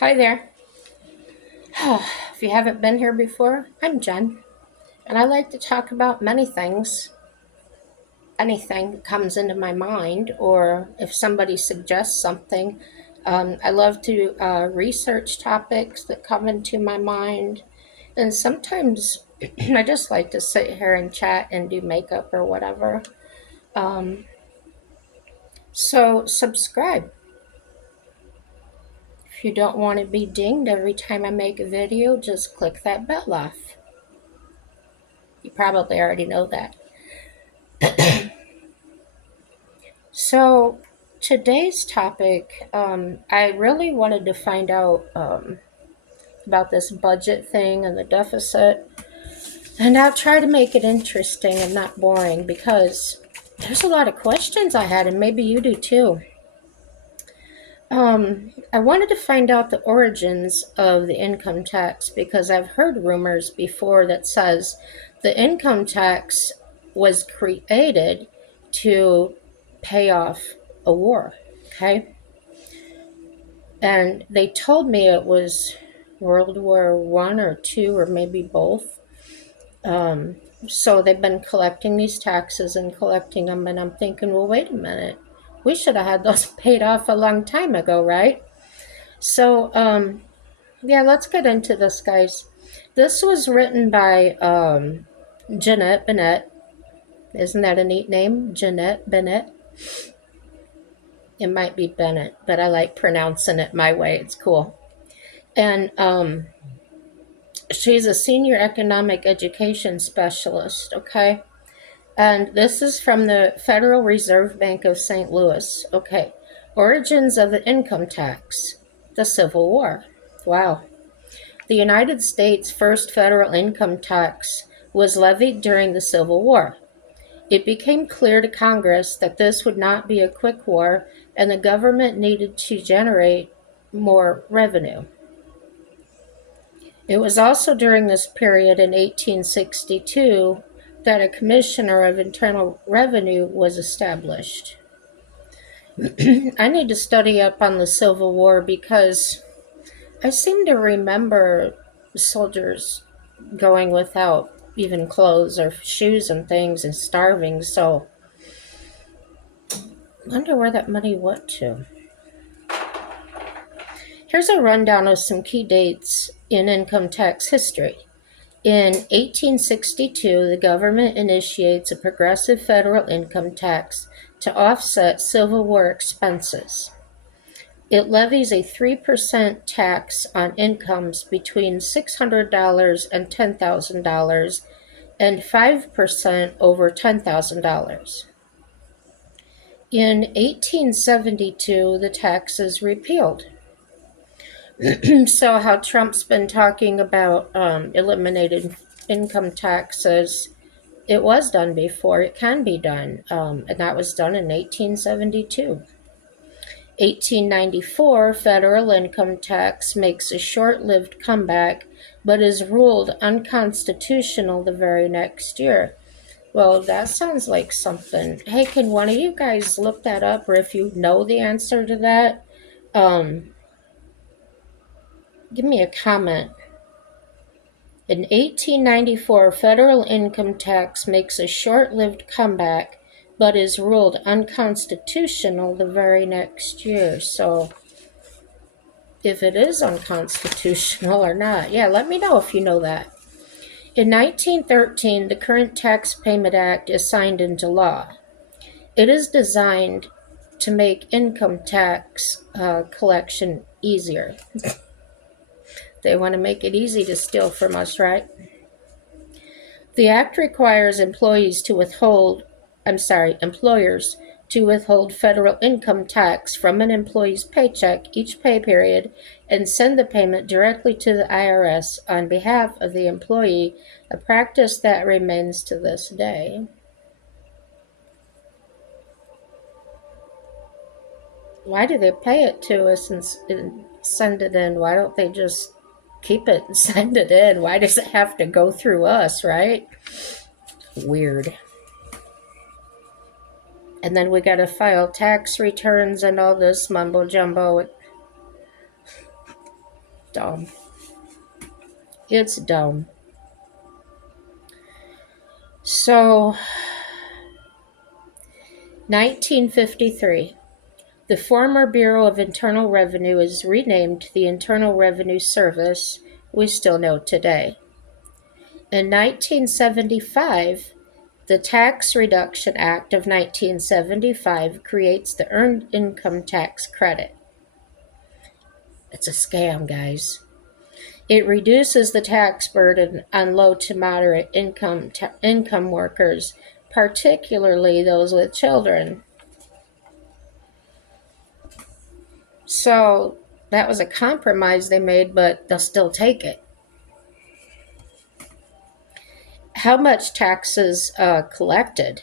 Hi there. If you haven't been here before, I'm Jen, and I like to talk about many things. Anything that comes into my mind, or if somebody suggests something, I love to research topics that come into my mind. And sometimes I just like to sit here and chat and do makeup or whatever. Um, so, subscribe. If you don't want to be dinged every time I make a video, just click that bell off. You probably already know that. So, today's topic, I really wanted to find out about this budget thing and the deficit. And I'll try to make it interesting and not boring because there's a lot of questions I had, and maybe you do too. I wanted to find out the origins of the income tax because I've heard rumors before that says the income tax was created to pay off a war. Okay. And they told me it was World War One or two or maybe both. Um, so they've been collecting these taxes and collecting them, and I'm thinking, well, wait a minute, we should have had those paid off a long time ago, right? So yeah, let's get into this, guys. This was written by Jeanette Bennett. Isn't that a neat name, Jeanette Bennett? It might be Bennett, but I like pronouncing it my way. It's cool. And she's a senior economic education specialist, okay? And this is from the Federal Reserve Bank of St. Louis, okay? Origins of the income tax, the Civil War. Wow. The United States' first federal income tax was levied during the Civil War. It became clear to Congress that this would not be a quick war and the government needed to generate more revenue. It was also during this period in 1862 that a Commissioner of Internal Revenue was established. I need to study up on the Civil War because I seem to remember soldiers going without even clothes or shoes and things and starving, so I wonder where that money went to. Here's a rundown of some key dates in income tax history. In 1862, the government initiates a progressive federal income tax to offset Civil War expenses. It levies a 3% tax on incomes between $600 and $10,000 and 5% over $10,000. In 1872, the tax is repealed. So, how Trump's been talking about eliminating income taxes, it was done before. It can be done, and that was done in 1872. 1894, federal income tax makes a short-lived comeback, but is ruled unconstitutional the very next year. Well, that sounds like something. Hey, can one of you guys look that up, or if you know the answer to that, um, give me a comment. In 1894, federal income tax makes a short-lived comeback, but is ruled unconstitutional the very next year. So, if it is unconstitutional or not, yeah, let me know if you know that. In 1913, the current Tax Payment Act is signed into law. It is designed to make income tax collection easier. They want to make it easy to steal from us, right? The act requires employers to withhold federal income tax from an employee's paycheck each pay period and send the payment directly to the IRS on behalf of the employee, a practice that remains to this day. Why do they pay it to us and send it in? Why don't they just keep it and send it in? Why does it have to go through us, right? Weird. And then we got to file tax returns and all this mumbo jumbo. Dumb. It's dumb. So, 1953. The former Bureau of Internal Revenue is renamed the Internal Revenue Service we still know today. In 1975, the Tax Reduction Act of 1975 creates the Earned Income Tax Credit. It's a scam, guys. It reduces the tax burden on low to moderate income workers, particularly those with children. So that was a compromise they made, but they'll still take it. How much taxes collected?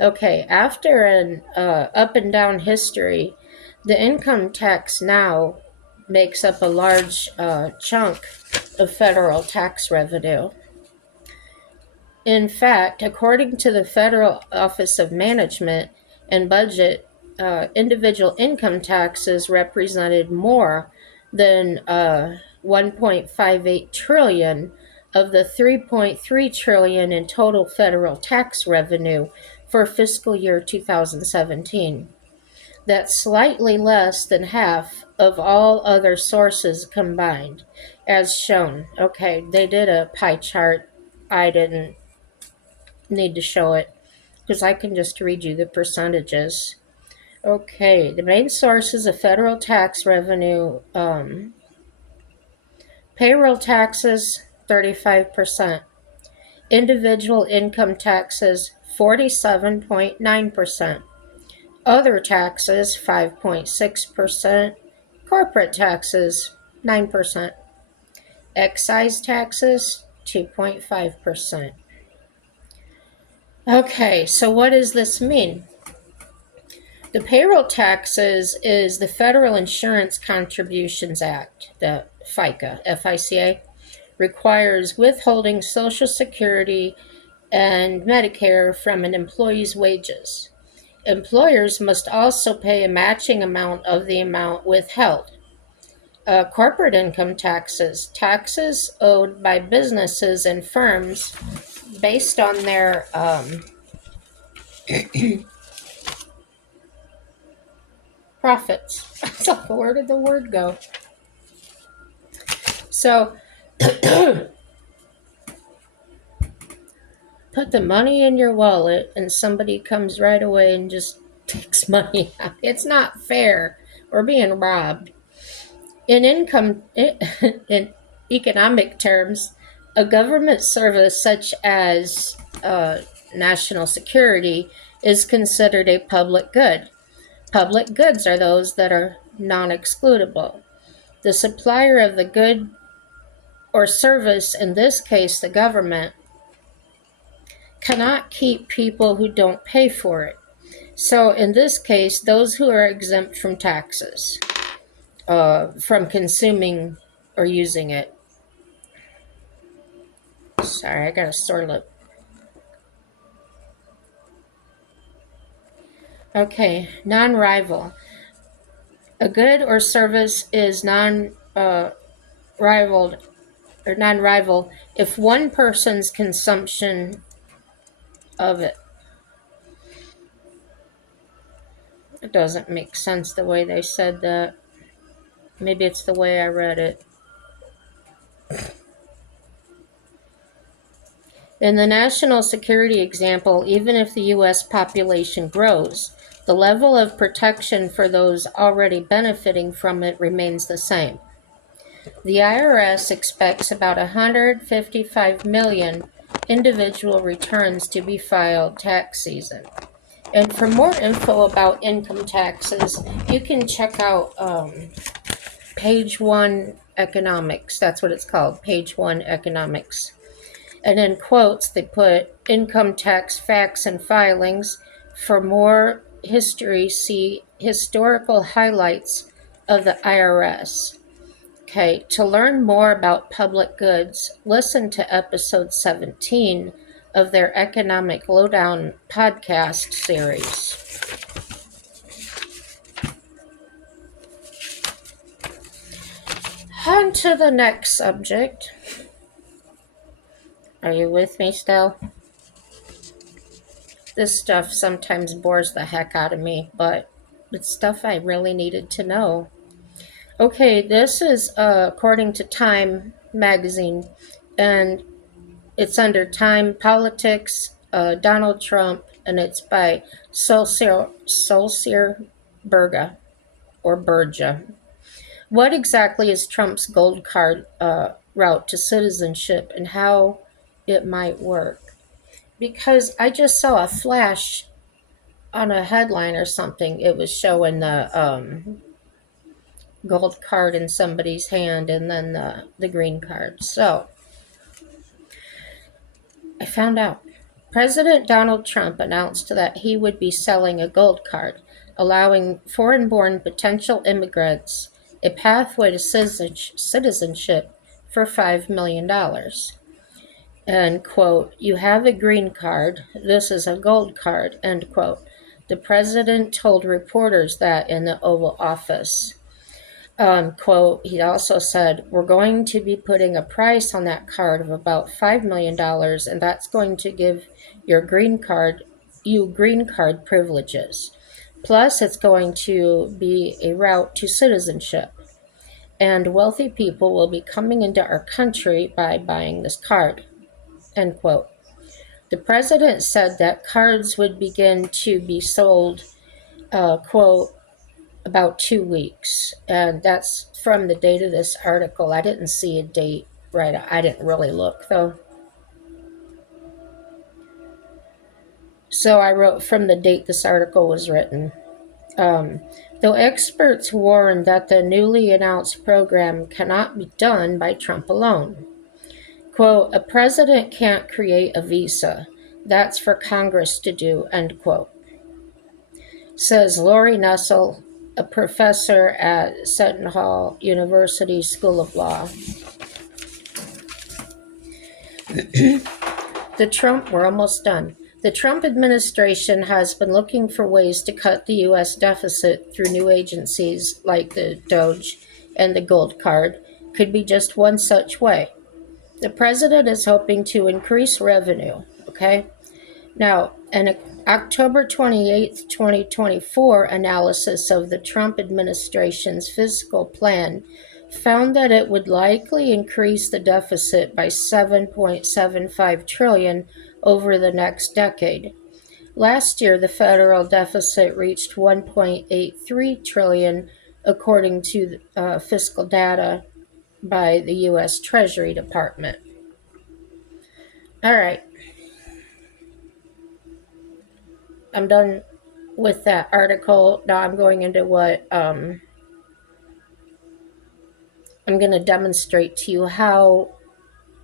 Okay, after an up and down history, the income tax now makes up a large chunk of federal tax revenue. In fact, according to the Federal Office of Management and Budget, individual income taxes represented more than 1.58 trillion of the 3.3 trillion in total federal tax revenue for fiscal year 2017. That's slightly less than half of all other sources combined, as shown. Okay, they did a pie chart. I didn't need to show it because I can just read you the percentages. Okay, the main sources of federal tax revenue, payroll taxes, 35%. Individual income taxes, 47.9%. Other taxes, 5.6%. Corporate taxes, 9%. Excise taxes, 2.5%. Okay, so what does this mean? The payroll taxes is the Federal Insurance Contributions Act, the FICA, F-I-C-A, requires withholding Social Security and Medicare from an employee's wages. Employers must also pay a matching amount of the amount withheld. Corporate income taxes, taxes owed by businesses and firms based on their profits. So where did the word go? So put the money in your wallet and somebody comes right away and just takes money out. It's not fair. We're being robbed. In economic terms, a government service such as national security is considered a public good. Public goods are those that are non-excludable. The supplier of the good or service, in this case the government, cannot keep people who don't pay for it. So in this case, those who are exempt from taxes, from consuming or using it. Sorry, I got a sore lip. Okay, non-rival. A good or service is non-rival if one person's consumption of it. It doesn't make sense the way they said that. Maybe it's the way I read it. In the national security example, even if the U.S. population grows, the level of protection for those already benefiting from it remains the same. The IRS expects about 155 million individual returns to be filed tax season. And for more info about income taxes, you can check out Page 1 Economics. That's what it's called, Page 1 Economics. And in quotes, they put income tax facts and filings. For more history, see historical highlights of the IRS. Okay, to learn more about public goods, listen to episode 17 of their Economic Lowdown podcast series. On to the next subject. Are you with me still? This stuff sometimes bores the heck out of me, but it's stuff I really needed to know. Okay, this is according to Time magazine, and it's under Time Politics, Donald Trump, and it's by Solskjaer Berga, or Berja. What exactly is Trump's gold card route to citizenship and how it might work? Because I just saw a flash on a headline or something. It was showing the gold card in somebody's hand and then the green card. So I found out. President Donald Trump announced that he would be selling a gold card, allowing foreign born potential immigrants a pathway to citizenship for $5 million. And, quote, you have a green card, this is a gold card, end quote. The president told reporters that in the Oval Office. Quote, he also said, we're going to be putting a price on that card of about $5 million, and that's going to give you green card privileges. Plus, it's going to be a route to citizenship. And wealthy people will be coming into our country by buying this card, end quote. The president said that cards would begin to be sold, quote, about 2 weeks. And that's from the date of this article. I didn't see a date right. I didn't really look, though. So I wrote from the date this article was written. Though experts warn that the newly announced program cannot be done by Trump alone. Quote, a president can't create a visa. That's for Congress to do, end quote. Says Lori Nussel, a professor at Seton Hall University School of Law. We're almost done. The Trump administration has been looking for ways to cut the U.S. deficit through new agencies like the DOGE and the Gold Card. Could be just one such way. The president is hoping to increase revenue, okay? Now, an October 28, 2024 analysis of the Trump administration's fiscal plan found that it would likely increase the deficit by $7.75 trillion over the next decade. Last year, the federal deficit reached $1.83 trillion, according to fiscal data by the U.S. Treasury Department. All right. I'm done with that article. Now I'm going into what I'm going to demonstrate to you how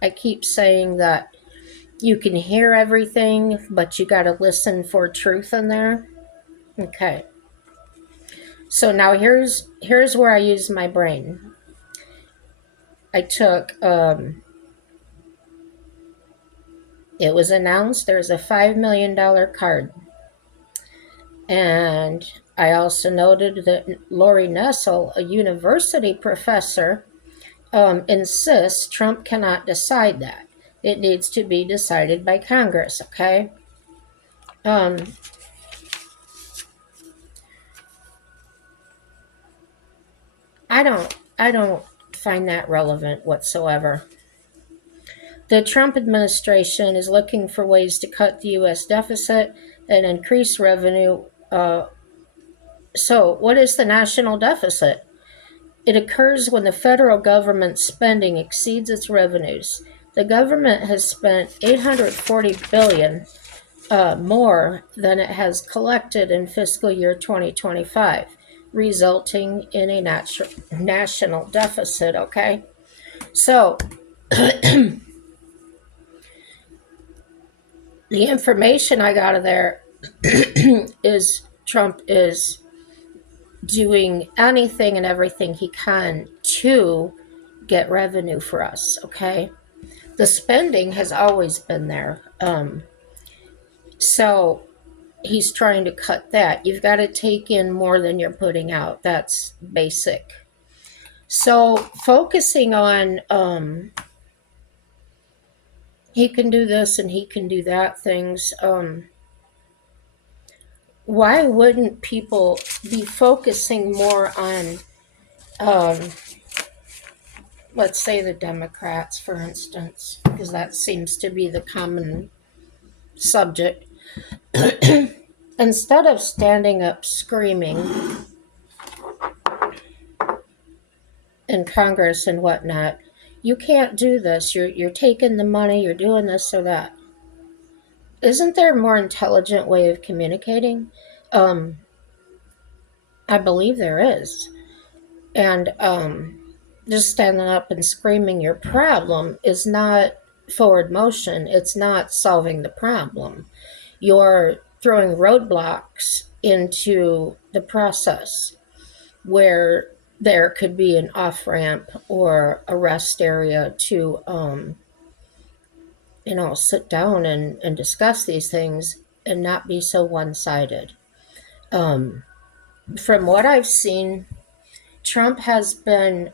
I keep saying that you can hear everything, but you got to listen for truth in there. Okay. So now here's where I use my brain. I took it was announced there's a $5 million card. And I also noted that Lori Nussel, a university professor, insists Trump cannot decide that. It needs to be decided by Congress, okay? I don't find that relevant whatsoever. The Trump administration is looking for ways to cut the U.S. deficit and increase revenue. So, what is the national deficit? It occurs when the federal government's spending exceeds its revenues. The government has spent $840 billion more than it has collected in fiscal year 2025, resulting in a national deficit, okay? So, the information I got of there is Trump is doing anything and everything he can to get revenue for us, okay? The spending has always been there. So he's trying to cut that. You've got to take in more than you're putting out. That's basic. So focusing on he can do this and he can do that things, why wouldn't people be focusing more on, um, let's say, the Democrats, for instance, because that seems to be the common subject, instead of standing up screaming in Congress and whatnot, you can't do this. You're taking the money. You're doing this or that. Isn't there a more intelligent way of communicating? Um, I believe there is. And just standing up and screaming your problem is not forward motion. It's not solving the problem. You're throwing roadblocks into the process where there could be an off ramp or a rest area to, sit down and discuss these things and not be so one sided. Um, from what I've seen, Trump has been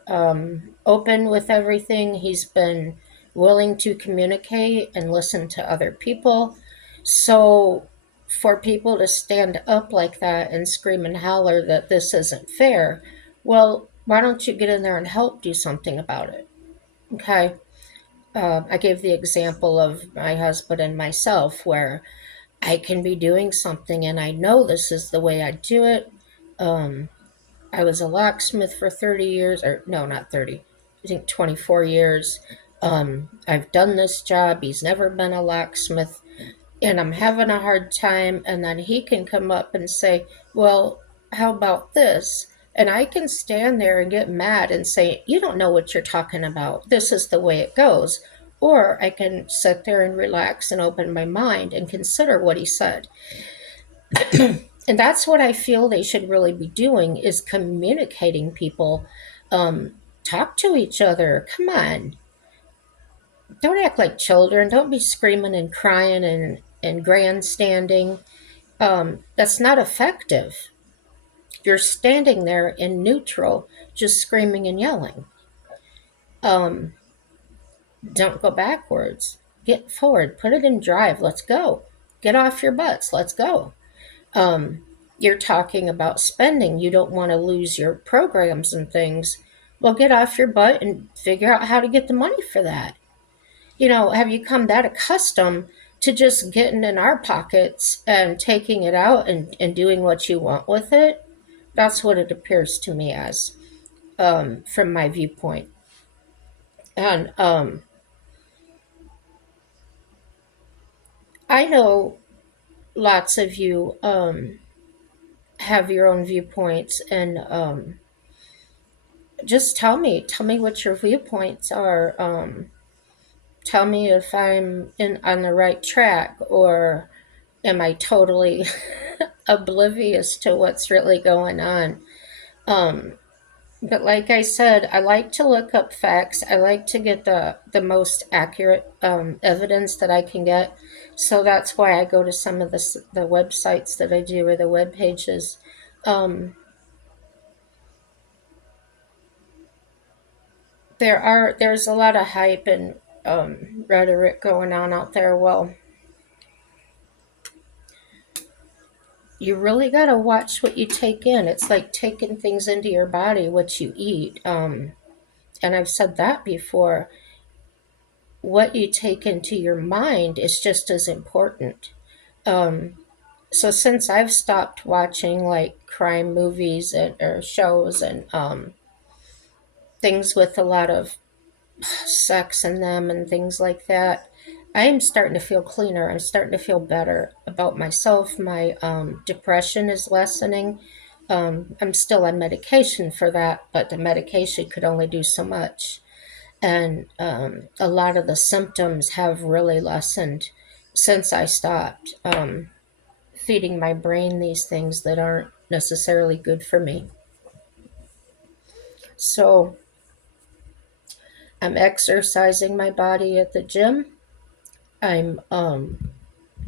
open with everything. He's been willing to communicate and listen to other people. So, for people to stand up like that and scream and holler that this isn't fair, well, why don't you get in there and help do something about it? Okay. I gave the example of my husband and myself, where I can be doing something and I know this is the way I do it. Um, I was a locksmith for 30 years, or no, not 30, I think 24 years. I've done this job. He's never been a locksmith, and I'm having a hard time. And then he can come up and say, well, how about this? And I can stand there and get mad and say, you don't know what you're talking about. This is the way it goes. Or I can sit there and relax and open my mind and consider what he said. And that's what I feel they should really be doing, is communicating people. Talk to each other. Come on. Don't act like children. Don't be screaming and crying and grandstanding. That's not effective. You're standing there in neutral, just screaming and yelling. Um, don't go backwards. Get forward. Put it in drive. Let's go. Get off your butts. Let's go. um, you're talking about spending. You don't want to lose your programs and things. Well, get off your butt and figure out how to get the money for that. Have you come that accustomed to just getting in our pockets and taking it out and doing what you want with it? That's what it appears to me as, from my viewpoint. And I know lots of you have your own viewpoints, and just tell me what your viewpoints are. Tell me if I'm in on the right track, or am I totally oblivious to what's really going on. um, but like I said, I like to look up facts. I like to get the most accurate evidence that I can get. So that's why I go to some of the websites that I do, or the web pages. um, there's a lot of hype and rhetoric going on out there. Well, you really got to watch what you take in. It's like taking things into your body, what you eat. And I've said that before. What you take into your mind is just as important. Um, so since I've stopped watching like crime movies or shows, and things with a lot of sex in them and things like that, I am starting to feel cleaner. I'm starting to feel better about myself. My depression is lessening. I'm still on medication for that, but the medication could only do so much. And a lot of the symptoms have really lessened since I stopped feeding my brain these things that aren't necessarily good for me. So I'm exercising my body at the gym. I'm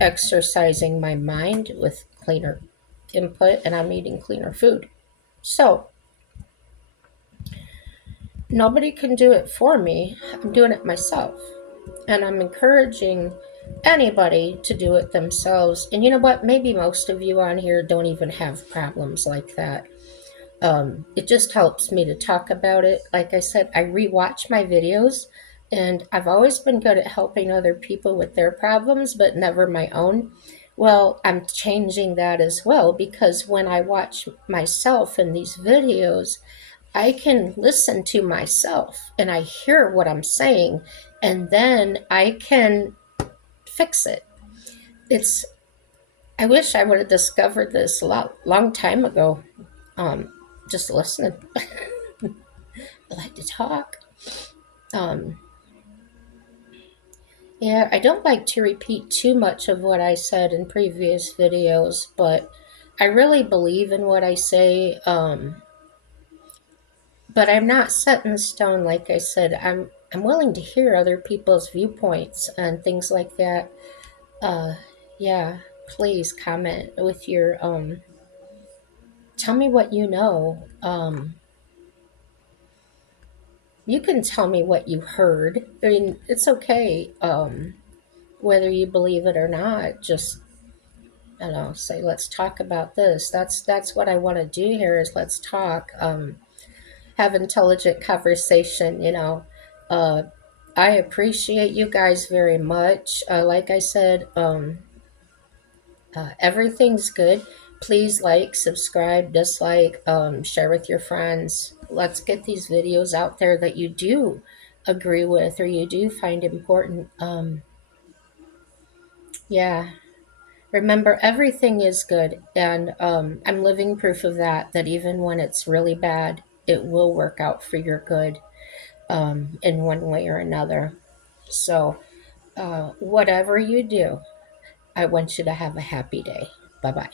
exercising my mind with cleaner input, and I'm eating cleaner food. So Nobody can do it for me. I'm doing it myself. And I'm encouraging anybody to do it themselves. And you know what? Maybe most of you on here don't even have problems like that. It just helps me to talk about it. Like I said, I rewatch my videos, and I've always been good at helping other people with their problems, but never my own. Well, I'm changing that as well, because when I watch myself in these videos, I can listen to myself and I hear what I'm saying, and then I can fix it. It's I wish I would have discovered this a long time ago. Um, just listening. I like to talk. Um, yeah, I don't like to repeat too much of what I said in previous videos, but I really believe in what I say. But I'm not set in stone, like I said. I'm willing to hear other people's viewpoints and things like that. Uh, yeah, please comment with your tell me what you know. You can tell me what you heard. I mean, it's okay. Whether you believe it or not, just say let's talk about this. That's what I want to do here is let's talk. Have intelligent conversation. Uh, I appreciate you guys very much. Like I said, everything's good. Please like, subscribe, dislike, share with your friends. Let's get these videos out there that you do agree with or you do find important. Yeah. Remember, everything is good. And I'm living proof of that, that even when it's really bad, it will work out for your good in one way or another. So, whatever you do, I want you to have a happy day. Bye bye.